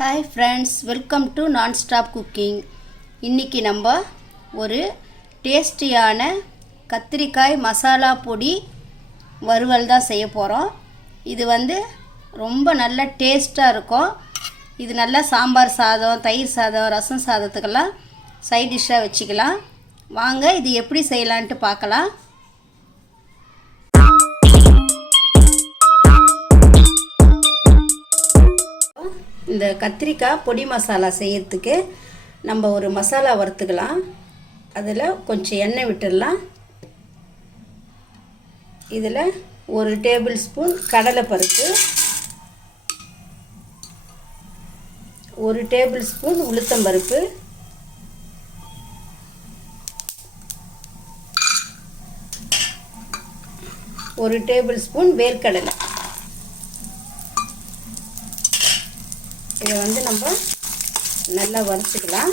Hi friends, welcome to non stop cooking. இன்றைக்கி நம்ம ஒரு டேஸ்டியான கத்திரிக்காய் மசாலா பொடி வறுவல் தான் செய்ய போகிறோம். இது ரொம்ப நல்ல டேஸ்ட்டாக இருக்கும். இது நல்லா சாம்பார் சாதம், தயிர் சாதம், ரசம் சாதத்துக்கெல்லாம் சைட் டிஷ்ஷாக வச்சுக்கலாம். வாங்க இது எப்படி செய்யலான்ட்டு பார்க்கலாம். இந்த கத்திரிக்காய் பொடி மசாலா செய்யறதுக்கு நம்ம ஒரு மசாலா வறுத்துக்கலாம். அதில் கொஞ்சம் எண்ணெய் விட்டுடலாம். இதில் 1 டேபிள் ஸ்பூன் கடலைப்பருப்பு, 1 டேபிள் ஸ்பூன் உளுத்தம்பருப்பு, 1 டேபிள் ஸ்பூன் வேர்க்கடலை. இதை நம்ம நல்லா வறுத்துக்கலாம்.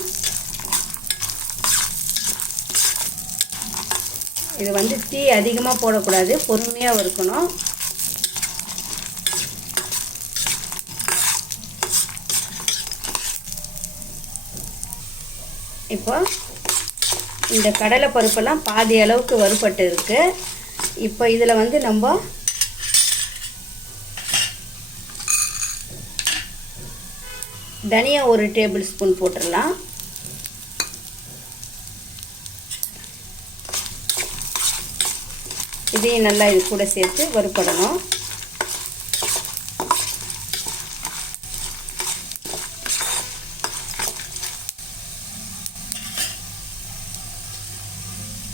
இது தீ அதிகமாக போடக்கூடாது, பொறுமையாக வறுக்கணும். இப்போ இந்த கடலை பருப்பெல்லாம் பாதி அளவுக்கு வறுபட்டு இருக்கு. இப்போ இதில் நம்ம தனியா 1 டேபிள் ஸ்பூன் போட்டுடலாம். இதையும் நல்லா இது கூட சேர்த்து வறுப்படணும்.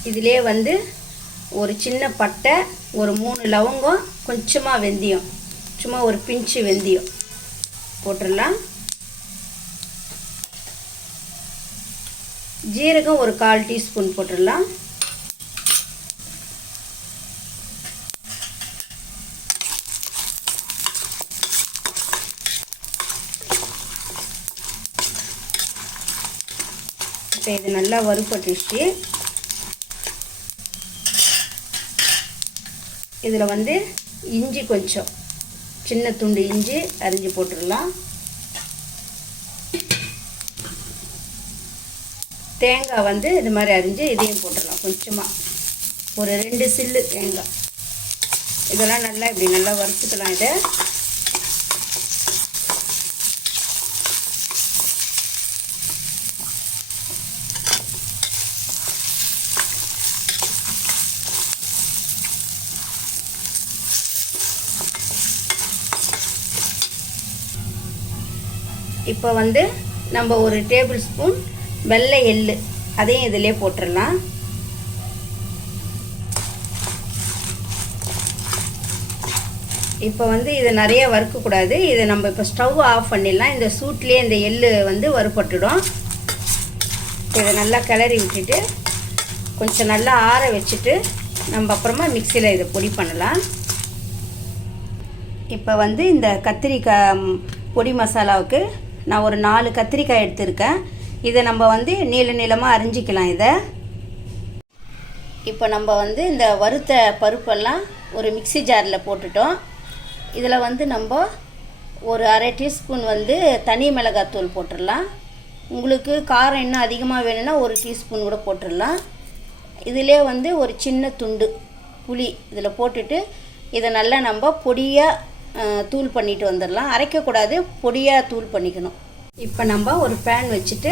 இதிலே ஒரு சின்ன பட்டை, ஒரு 3 லவங்கம், கொஞ்சமாக வெந்தயம், சும்மா ஒரு பிஞ்சு வெந்தயம் போட்டுடலாம். ஜீரகம் ஒரு 1/4 டீஸ்பூன் போட்டுடலாம். இப்போ இது நல்லா வறுபட்டுச்சு. இதில் இஞ்சி, கொஞ்சம் சின்ன துண்டு இஞ்சி அரிஞ்சு போட்டுடலாம். தேங்காய் இது மாதிரி அரிஞ்சு இதையும் போட்டுடலாம். கொஞ்சமாக ஒரு 2 சில்லு தேங்காய். இதெல்லாம் நல்லா இப்படி நல்லா வறுத்துக்கலாம். இதை இப்போ நம்ம 1 டேபிள் ஸ்பூன் வெள்ளை எள்ளு அதையும் இதிலே போட்டுடலாம். இப்போ இதை நிறைய வறுக்கக்கூடாது. இதை நம்ம இப்போ ஸ்டவ் ஆஃப் பண்ணிடலாம். இந்த சூட்லேயே இந்த எள்ளு வறுபட்டுடும். இதை நல்லா கிளறி விட்டுட்டு கொஞ்சம் நல்லா ஆற வச்சுட்டு நம்ம அப்புறமா மிக்சியில் இதை பொடி பண்ணலாம். இப்போ இந்த கத்திரிக்காய் பொடி மசாலாவுக்கு நான் ஒரு 4 கத்திரிக்காய் எடுத்திருக்கேன். இதை நம்ம நீளமாக அரிஞ்சிக்கலாம். இதை இப்போ நம்ம இந்த வறுத்த பருப்பெல்லாம் ஒரு மிக்சி ஜாரில் போட்டுட்டோம். இதில் நம்ம ஒரு 1/2 டீஸ்பூன் தனி மிளகாத்தூள் போட்டுடலாம். உங்களுக்கு காரம் இன்னும் அதிகமாக வேணும்னா 1 டீஸ்பூன் கூட போட்டுடலாம். இதிலே ஒரு சின்ன துண்டு புளி இதில் போட்டுட்டு இதை நல்லா நம்ம பொடியாக தூள் பண்ணிட்டு வந்துடலாம். அரைக்கக்கூடாது, பொடியாக தூள் பண்ணிக்கணும். இப்போ நம்ம ஒரு பேன் வச்சுட்டு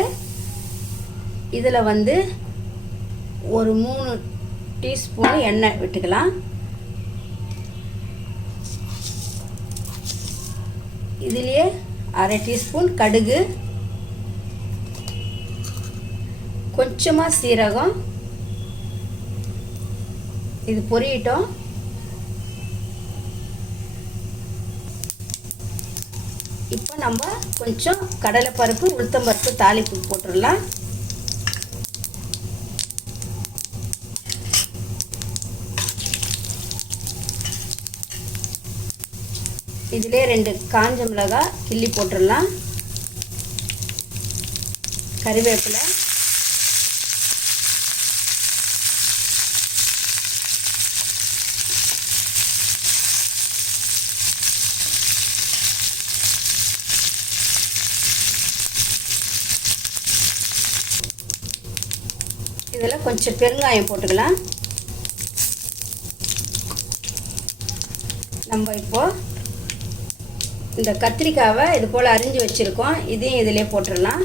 இதில் ஒரு 3 டீஸ்பூன் எண்ணெய் விட்டுக்கலாம். இதிலேயே 1/2 டீஸ்பூன் கடுகு, கொஞ்சமாக சீரகம். இது பொரியட்டும். இப்போ நம்ம கொஞ்சம் கடலைப்பருப்பு, உளுத்தம்பருப்பு தாளிப்பு போட்டுடலாம். இதிலே 2 காஞ்ச மிளகாய் கிள்ளி போட்டுடலாம். கறிவேப்பிலை, இதில் கொஞ்சம் பெருங்காயம் போட்டுக்கலாம். நம்ம இப்போது இந்த கத்திரிக்காவை இது போல் அரிஞ்சு வச்சுருக்கோம், இதையும் இதிலே போட்டுடலாம்.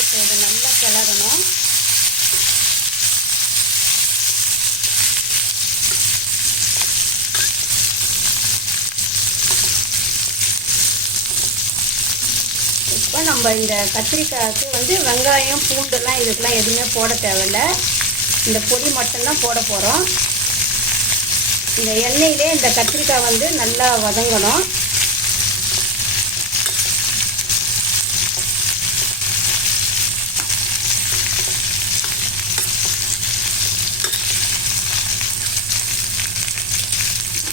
இப்போ இதை நல்லா கிளறணும். இப்போ நம்ம இந்த கத்திரிக்காய்க்கு வந்து வெங்காயம் பூண்டெல்லாம் இதுக்கெல்லாம் எதுவுமே போட தேவையில்லை. இந்த பொடி மட்டும்தான் போட போகிறோம். இந்த எண்ணெயிலே இந்த கத்திரிக்காய் வந்து நல்லா வதங்கணும்.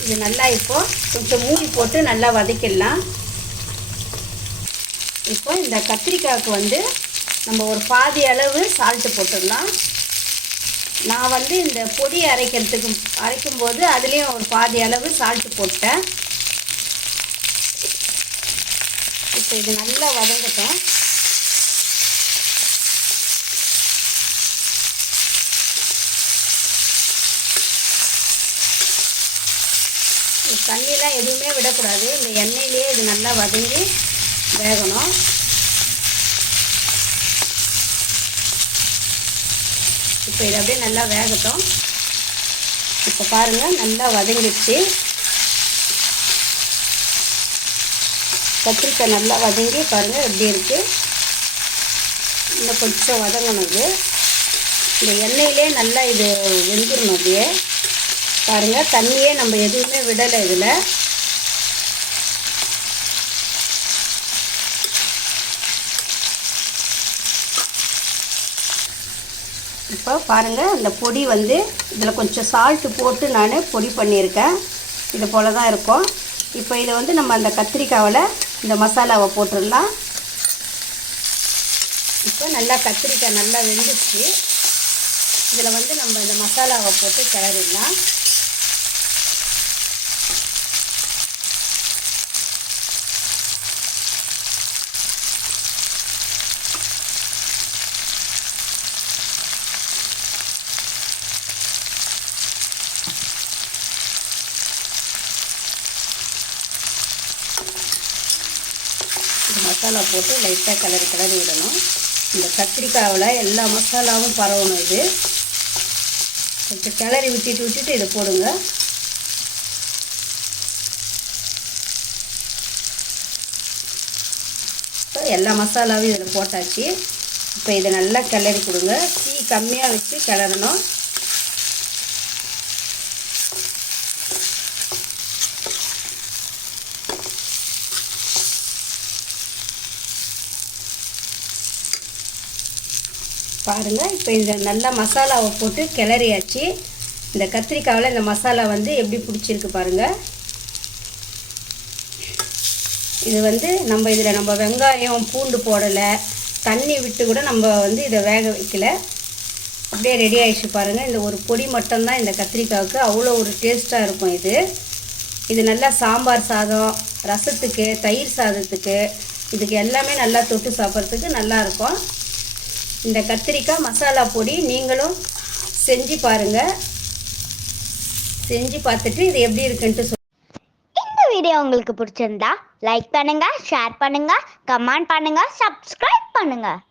இது நல்லா இப்போது கொஞ்சம் மூடி போட்டு நல்லா வதக்கிடலாம். இப்போ இந்த கத்திரிக்காய்க்கு வந்து நம்ம ஒரு பாதி அளவு சால்ட்டு போட்டுடலாம். நான் வந்து இந்த பொடி அரைக்கும்போது அதுலேயும் ஒரு பாதி அளவு சால்ட்டு போட்டேன். இப்போ இது நல்லா வதங்கட்டும். தண்ணியெலாம் எதுவுமே விடக்கூடாது. இந்த எண்ணெயிலேயே இது நல்லா வதங்கி வேகணும். இப்போ இது அப்படியே நல்லா வேகட்டும். இப்போ பாருங்கள் நல்லா வதங்கிடுச்சு. கத்திரிக்காய் நல்லா வதங்கி பாருங்கள் எப்படி இருக்குது. இன்னும் கொஞ்சம் வதங்கணும். இது இந்த எண்ணெயிலே நல்லா இது வெந்துடணும். அப்படியே பாருங்கள், தண்ணியே நம்ம எதுவுமே விடலை இதில். இப்போ பாருங்கள், அந்த பொடி வந்து இதில் கொஞ்சம் சால்ட்டு போட்டு நான் பொடி பண்ணியிருக்கேன். இது போல் தான் இருக்கும். இப்போ இதை வந்து நம்ம அந்த கத்திரிக்காவில் இந்த மசாலாவை போட்டுடலாம். இப்போ நல்லா கத்திரிக்காய் நல்லா வெந்துச்சு. இதில் வந்து நம்ம இந்த மசாலாவை போட்டு கிளறிடலாம். மசாலா போட்டு லைட்டாக கிளறி விடணும். இந்த கத்திரிக்காயில் எல்லா மசாலாவும் பரவணும். இது கொஞ்சம் கிளறி விட்டுட்டு இதை போடுங்க. இப்போ எல்லா மசாலாவும் இதில் போட்டாச்சு. இப்போ இதை நல்லா கிளறி கொடுங்க. தீ கம்மியாக வச்சு கிளறணும். பாருங்கள், இப்போ இந்த நல்ல மசாலாவை போட்டு கிளறியாச்சு. இந்த கத்திரிக்காயில் இந்த மசாலா வந்து எப்படி பிடிச்சிருக்கு பாருங்கள். இது வந்து நம்ம இதில் நம்ம வெங்காயம் பூண்டு போடலை, தண்ணி விட்டு கூட நம்ம வந்து இதை வேக வைக்கல. அப்படியே ரெடி ஆகிடுச்சு பாருங்கள். இந்த ஒரு பொடி மட்டும்தான் இந்த கத்திரிக்காவுக்கு அவ்வளோ ஒரு டேஸ்ட்டாக இருக்கும். இது நல்லா சாம்பார் சாதம், ரசத்துக்கு, தயிர் சாதத்துக்கு, இதுக்கு எல்லாமே நல்லா தொட்டு சாப்பிட்றதுக்கு நல்லாயிருக்கும். இந்த கத்திரிக்காய் மசாலா பொடி நீங்களும் செஞ்சு பாருங்கள். செஞ்சு பார்த்துட்டு இது எப்படி இருக்குன்ட்டு இந்த வீடியோ உங்களுக்கு பிடிச்சிருந்தா லைக் பண்ணுங்கள், ஷேர் பண்ணுங்கள், கமெண்ட் பண்ணுங்கள், சப்ஸ்கிரைப் பண்ணுங்கள்.